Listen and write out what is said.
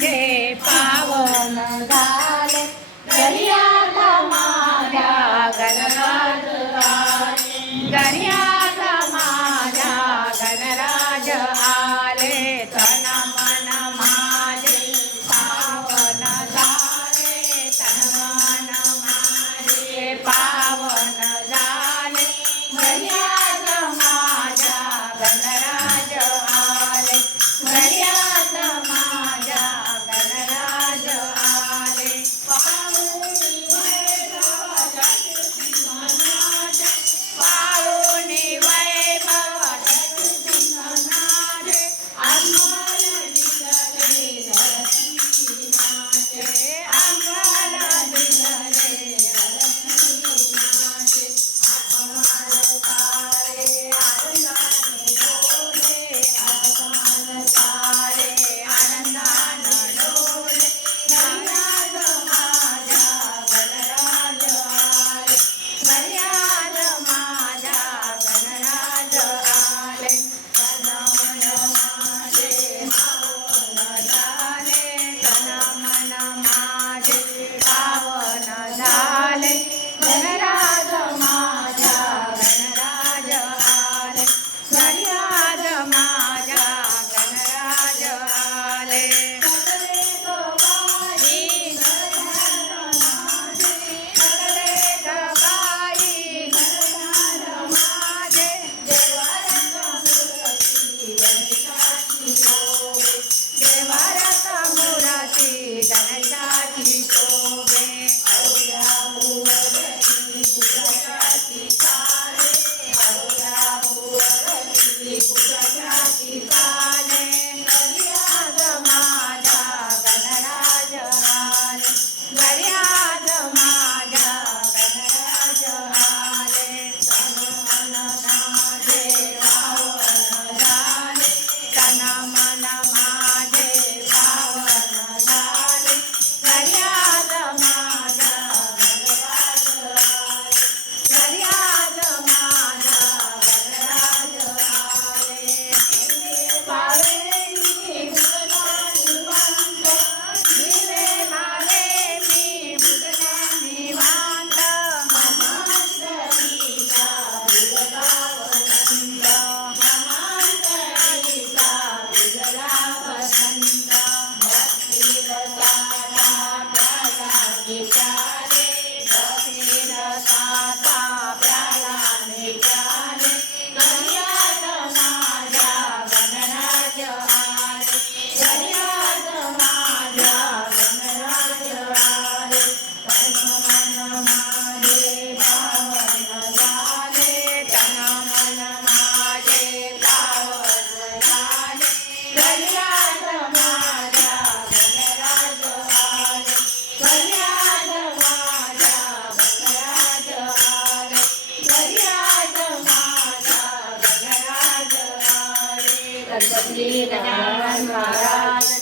माझे पावन झाले घरी आला माझ्या गणराज आले घरी आला माझ्या गणराज आले तन मन माझे पावन झाले तन मन माझे पावन झाले घरी आला माझ्या गणराज आले घरी आला माझ्या गणराज आले पाहुणे वैभव सिंहनाथे आम्हाला दिसले नरसिंहनाथे आम्हाला दिसले नरसिंहनाथे आत्मान सारे आनंदाने डोले आत्मान सारे आनंदाने डोले गणराज माझ्या गणराज आले गणराज माझ्या गणराज आले तन मन माझे पावन झाले तन मन माझे पावन झाले गणराज माझ्या गणराज आले गणराज माझ्या गणराज आले सगळे गवाई सगळे गवाई गणराज माझे देवारत मूर्ती गणेशाची शोभे देवारत मूर्ती गणेशाची शोभे अवघ्या भुवरती कुशाची चाले अवघ्या भुवरती कुशाची चाले गणराज माझ्या गणराज आले गणराज माझ्या गणराज आले तन मन माझे पावन झाले तन मन माझे पावन झाले गणराज माझ्या गणराज आले गणराज माझ्या गणराज आले पावेली भुजला निवांत हिरे भावे मी भुजला निवांत ममांतरीचा भुजला वसंत ममांतरीचा भुजला वसंत भक्ती रसाला प्याला निघाले भक्ती रसाचा प्याला निघाले गणराज माझ्या गणराज आले गणराज माझ्या गणराज आले तन मन माझे पावन झाले तन मन माझे पावन झाले गणराज माझ्या गणराज आले गणराज माझ्या गणराज आले गणराज माझ्या गणराज आले गणपती गजानन महाराज